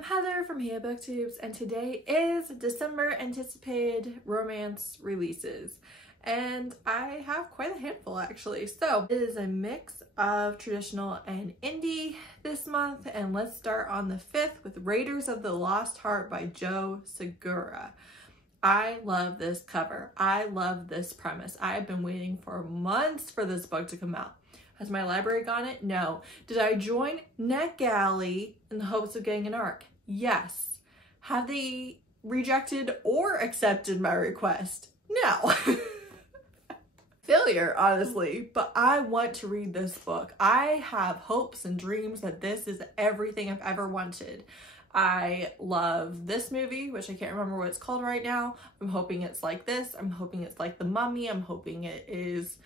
I'm Heather from Hey Booktubes, and today is December anticipated romance releases. And I have quite a handful actually. So it is a mix of traditional and indie this month, and let's start on the 5th with Raiders of the Lost Heart by Joe Segura. I love this cover. I love this premise. I've been waiting for months for this book to come out. Has my library got it? No. Did I join NetGalley in the hopes of getting an ARC? Yes. Have they rejected or accepted my request? No. Failure, honestly, but I want to read this book. I have hopes and dreams that this is everything I've ever wanted. I love this movie, which I can't remember what it's called right now. I'm hoping it's like this. I'm hoping it's like The Mummy. I'm hoping it is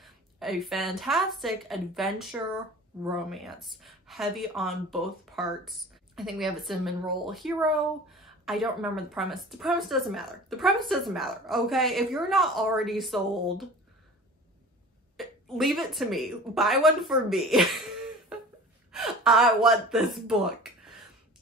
a fantastic adventure romance, heavy on both parts. I think we have a cinnamon roll hero. I don't remember the premise. The premise doesn't matter. The premise doesn't matter, okay? If you're not already sold, leave it to me. Buy one for me. I want this book.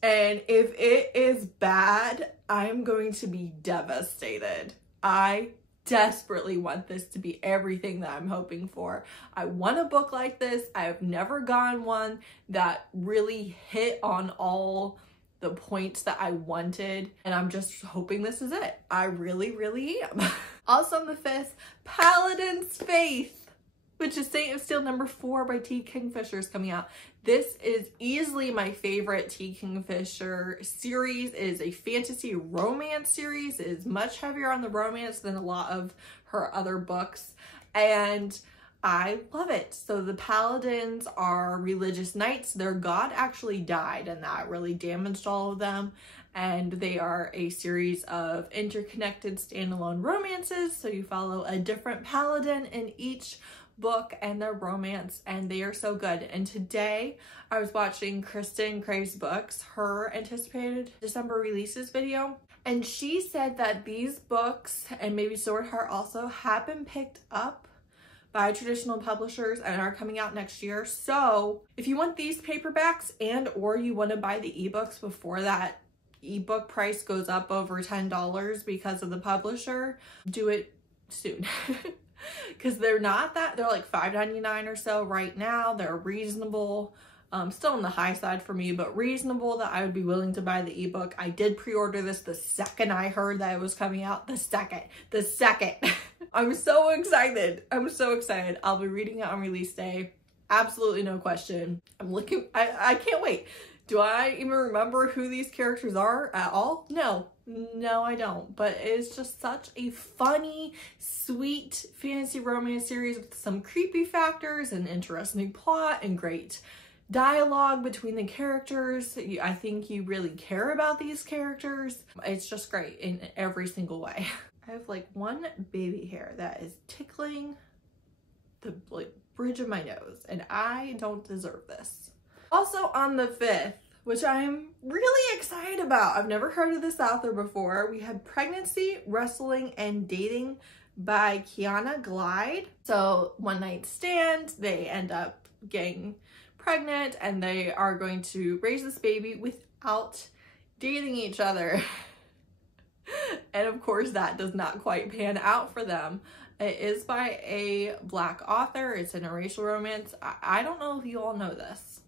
And if it is bad, I'm going to be devastated. I desperately want this to be everything that I'm hoping for. I want a book like this. I have never gotten one that really hit on all the points that I wanted, and I'm just hoping this is it. I really, really am. Also on the 5th, Paladin's Faith, which is Saint of Steel #4 by T. Kingfisher, is coming out. This is easily my favorite T. Kingfisher series. It is a fantasy romance series. It is much heavier on the romance than a lot of her other books, and I love it. So the Paladins are religious knights. Their god actually died, and that really damaged all of them. And they are a series of interconnected standalone romances. So you follow a different paladin in each book and their romance, and they are so good. And today I was watching Kristen Cray's books, her anticipated December releases video, and she said that these books, and maybe Sword Heart also, have been picked up by traditional publishers and are coming out next year. So if you want these paperbacks and or you want to buy the ebooks before that ebook price goes up over $10 because of the publisher, do it soon. Because they're not that, they're like $5.99 or so right now. They're reasonable, still on the high side for me, but reasonable that I would be willing to buy the ebook. I did pre-order this the second I heard that it was coming out. The second. I'm so excited. I'm so excited. I'll be reading it on release day. Absolutely no question. I can't wait. Do I even remember who these characters are at all? No, I don't. But it's just such a funny, sweet fantasy romance series with some creepy factors and interesting plot and great dialogue between the characters. I think you really care about these characters. It's just great in every single way. I have like one baby hair that is tickling the bridge of my nose, and I don't deserve this. Also on the 5th, which I'm really excited about. I've never heard of this author before. We had Pregnancy, Wrestling, and Dating by Quiana Glide. So one night stand, they end up getting pregnant, and they are going to raise this baby without dating each other. And of course that does not quite pan out for them. It is by a Black author. It's an interracial romance. I don't know if you all know this.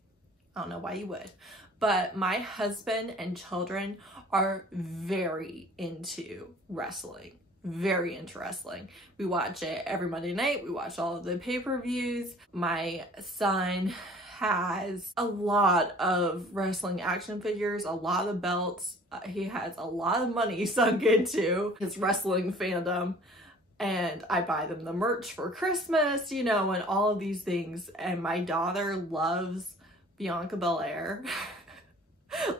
I don't know why you would, but my husband and children are very into wrestling, very into wrestling. We watch it every Monday night. We watch all of the pay-per-views. My son has a lot of wrestling action figures, a lot of belts. He has a lot of money sunk into his wrestling fandom. And I buy them the merch for Christmas, you know, and all of these things. And my daughter loves Bianca Belair.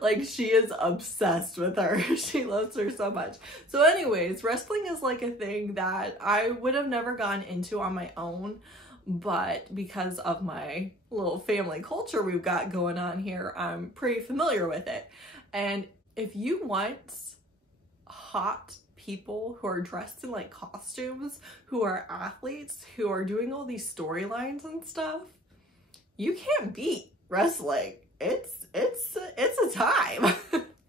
Like, she is obsessed with her. She loves her so much. So anyways, wrestling is like a thing that I would have never gone into on my own, but because of my little family culture we've got going on here, I'm pretty familiar with it. And if you want hot people who are dressed in like costumes, who are athletes, who are doing all these storylines and stuff, you can't beat wrestling. It's a time.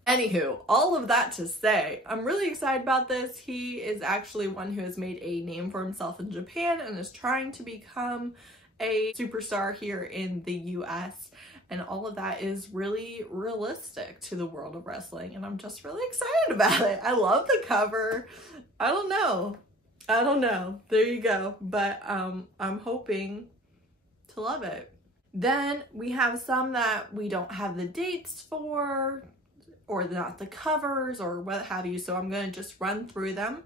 And Anywho, all of that to say, I'm really excited about this. He is actually one who has made a name for himself in Japan and is trying to become a superstar here in the US. And all of that is really realistic to the world of wrestling. And I'm just really excited about it. I love the cover. I don't know. There you go. But I'm hoping to love it. Then we have some that we don't have the dates for, or not the covers, or what have you. So I'm going to just run through them.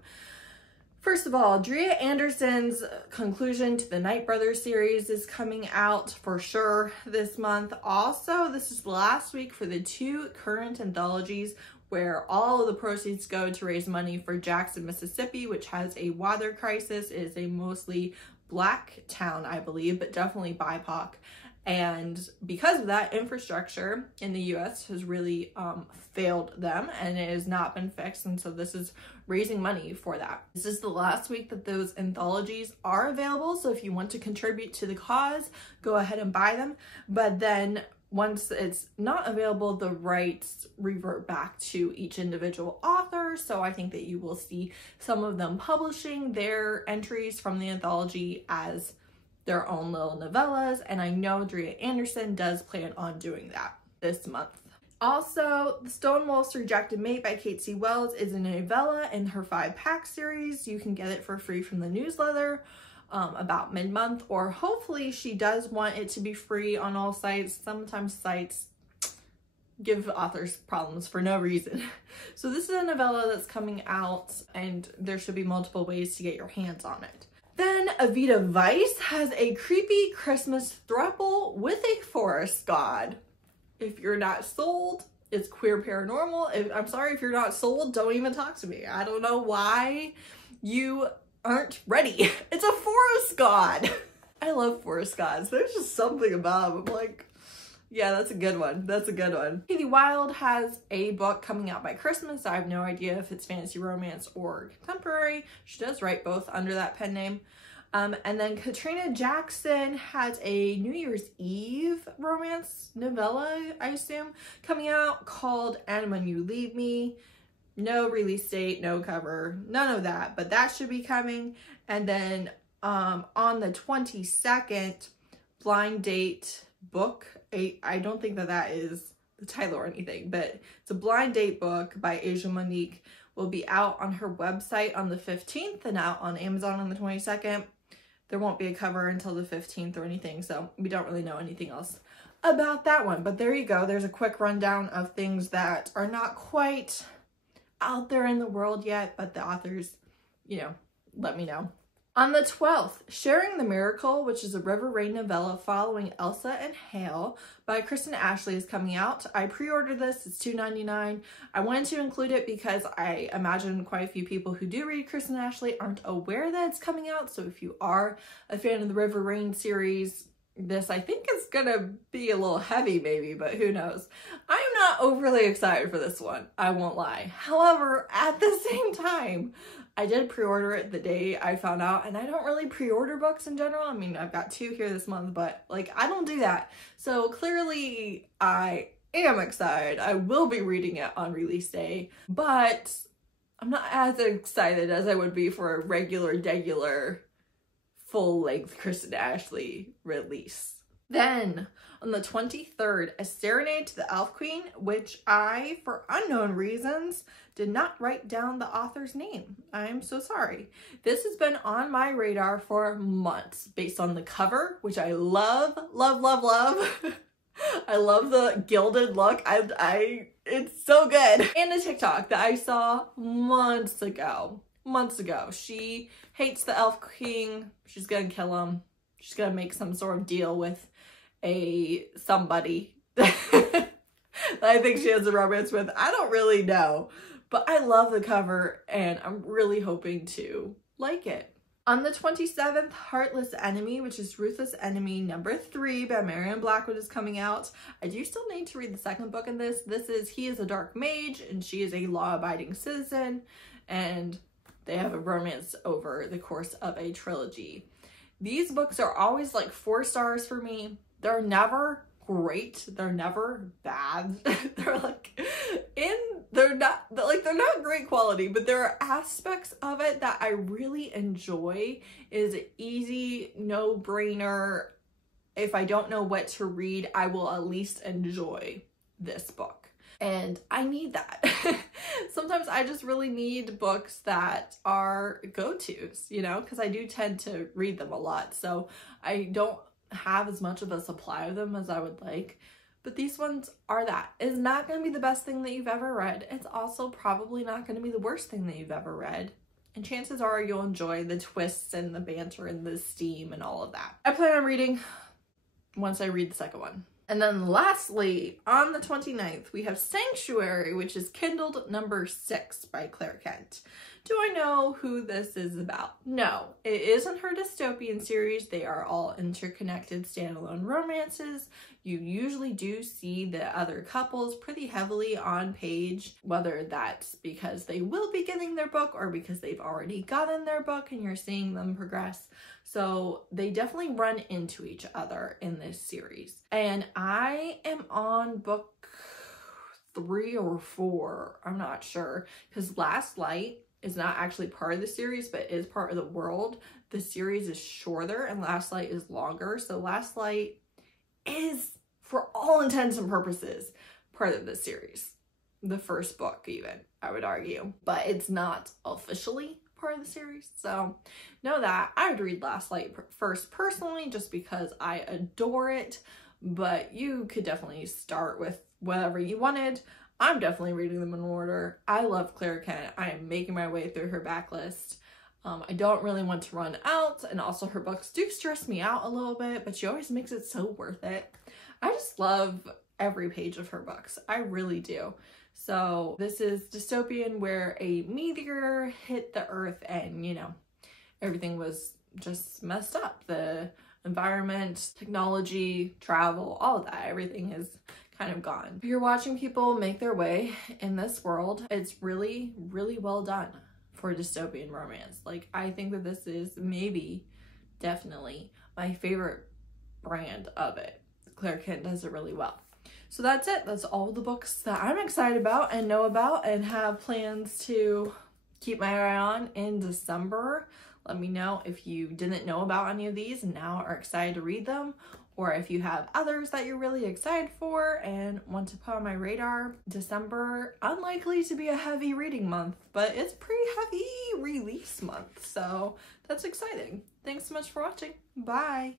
First of all, Drea Anderson's conclusion to the Night Brothers series is coming out for sure this month. Also, this is the last week for the 2 current anthologies where all of the proceeds go to raise money for Jackson, Mississippi, which has a water crisis. It is a mostly Black town, I believe, but definitely BIPOC. And because of that, infrastructure in the US has really failed them, and it has not been fixed. And so this is raising money for that. This is the last week that those anthologies are available. So if you want to contribute to the cause, go ahead and buy them. But then once it's not available, the rights revert back to each individual author. So I think that you will see some of them publishing their entries from the anthology as their own little novellas, and I know Drea Anderson does plan on doing that this month. Also, The Stonewolf's Rejected Mate by Katy Wells is a novella in her 5-pack series. You can get it for free from the newsletter about mid-month, or hopefully she does want it to be free on all sites. Sometimes sites give authors problems for no reason. So this is a novella that's coming out, and there should be multiple ways to get your hands on it. Then Aveda Vice has a creepy Christmas throuple with a forest god. If you're not sold, it's queer paranormal. I'm sorry if you're not sold, don't even talk to me. I don't know why you aren't ready. It's a forest god. I love forest gods. There's just something about them. I'm like, yeah, that's a good one. That's a good one. Kati Wilde has a book coming out by Christmas. I have no idea if it's fantasy romance or contemporary. She does write both under that pen name. And then Katrina Jackson has a New Year's Eve romance novella, I assume, coming out called And When You Leave Me. No release date, no cover, none of that, but that should be coming. And then on the 22nd, Blind Date book. I don't think that is the title or anything, but it's a blind date book by Asia Monique. Will be out on her website on the 15th and out on Amazon on the 22nd. There won't be a cover until the 15th or anything, so we don't really know anything else about that one. But there you go. There's a quick rundown of things that are not quite out there in the world yet, but the authors, you know, let me know. On the 12th, Sharing the Miracle, which is a River Rain novella following Elsa and Hale by Kristen Ashley, is coming out. I pre-ordered this. It's $2.99. I wanted to include it because I imagine quite a few people who do read Kristen Ashley aren't aware that it's coming out. So if you are a fan of the River Rain series, this I think is gonna be a little heavy maybe, but who knows. I am not overly excited for this one, I won't lie. However, at the same time, I did pre-order it the day I found out, and I don't really pre-order books in general. I mean, I've got 2 here this month, but like, I don't do that. So clearly I am excited. I will be reading it on release day, but I'm not as excited as I would be for a regular full-length Kristen Ashley release. Then on the 23rd, A Serenade to the Elf Queen, which I, for unknown reasons, did not write down the author's name. I'm so sorry. This has been on my radar for months based on the cover, which I love, love, love, love. I love the gilded look. It's so good. And a TikTok that I saw months ago. She hates the Elf King. She's gonna kill him. She's gonna make some sort of deal with somebody that I think she has a romance with. I don't really know, but I love the cover and I'm really hoping to like it. On the 27th, Heartless Enemy, which is Ruthless Enemy number 3 by Marianne Blackwood, is coming out. I do still need to read the second book in this. He is a dark mage and she is a law-abiding citizen, and they have a romance over the course of a trilogy. These books are always like 4 stars for me. They're never great. They're never bad. They're like in they're not, like, they're not great quality, but there are aspects of it that I really enjoy. It is easy, no-brainer. If I don't know what to read, I will at least enjoy this book. And I need that. Sometimes I just really need books that are go-tos, you know, because I do tend to read them a lot. So I don't have as much of a supply of them as I would like. But these ones are that. It's not going to be the best thing that you've ever read. It's also probably not going to be the worst thing that you've ever read. And chances are you'll enjoy the twists and the banter and the steam and all of that. I plan on reading once I read the second one. And then lastly, on the 29th, we have Sanctuary, which is Kindled number 6 by Claire Kent. Do I know who this is about? No, it isn't her dystopian series. They are all interconnected standalone romances. You usually do see the other couples pretty heavily on page, whether that's because they will be getting their book or because they've already gotten their book and you're seeing them progress. So they definitely run into each other in this series. And I am on book 3 or 4, I'm not sure, because Last Light is not actually part of the series, but is part of the world. The series is shorter and Last Light is longer. So Last Light is, for all intents and purposes, part of the series. The first book even, I would argue. But it's not officially part of the series. So know that. I would read Last Light first personally just because I adore it. But you could definitely start with whatever you wanted. I'm definitely reading them in order. I love Claire Kent. I am making my way through her backlist. I don't really want to run out, and also her books do stress me out a little bit, but she always makes it so worth it. I just love every page of her books. I really do. So this is dystopian where a meteor hit the earth and, you know, everything was just messed up. The environment, technology, travel, all of that, everything is kind of gone. You're watching people make their way in this world. It's really, really well done for dystopian romance. Like, I think that this is maybe, definitely my favorite brand of it. Claire Kent does it really well. So that's it. That's all the books that I'm excited about and know about and have plans to keep my eye on in December. Let me know if you didn't know about any of these and now are excited to read them, or if you have others that you're really excited for and want to put on my radar. December, unlikely to be a heavy reading month, but it's pretty heavy release month, so that's exciting. Thanks so much for watching. Bye!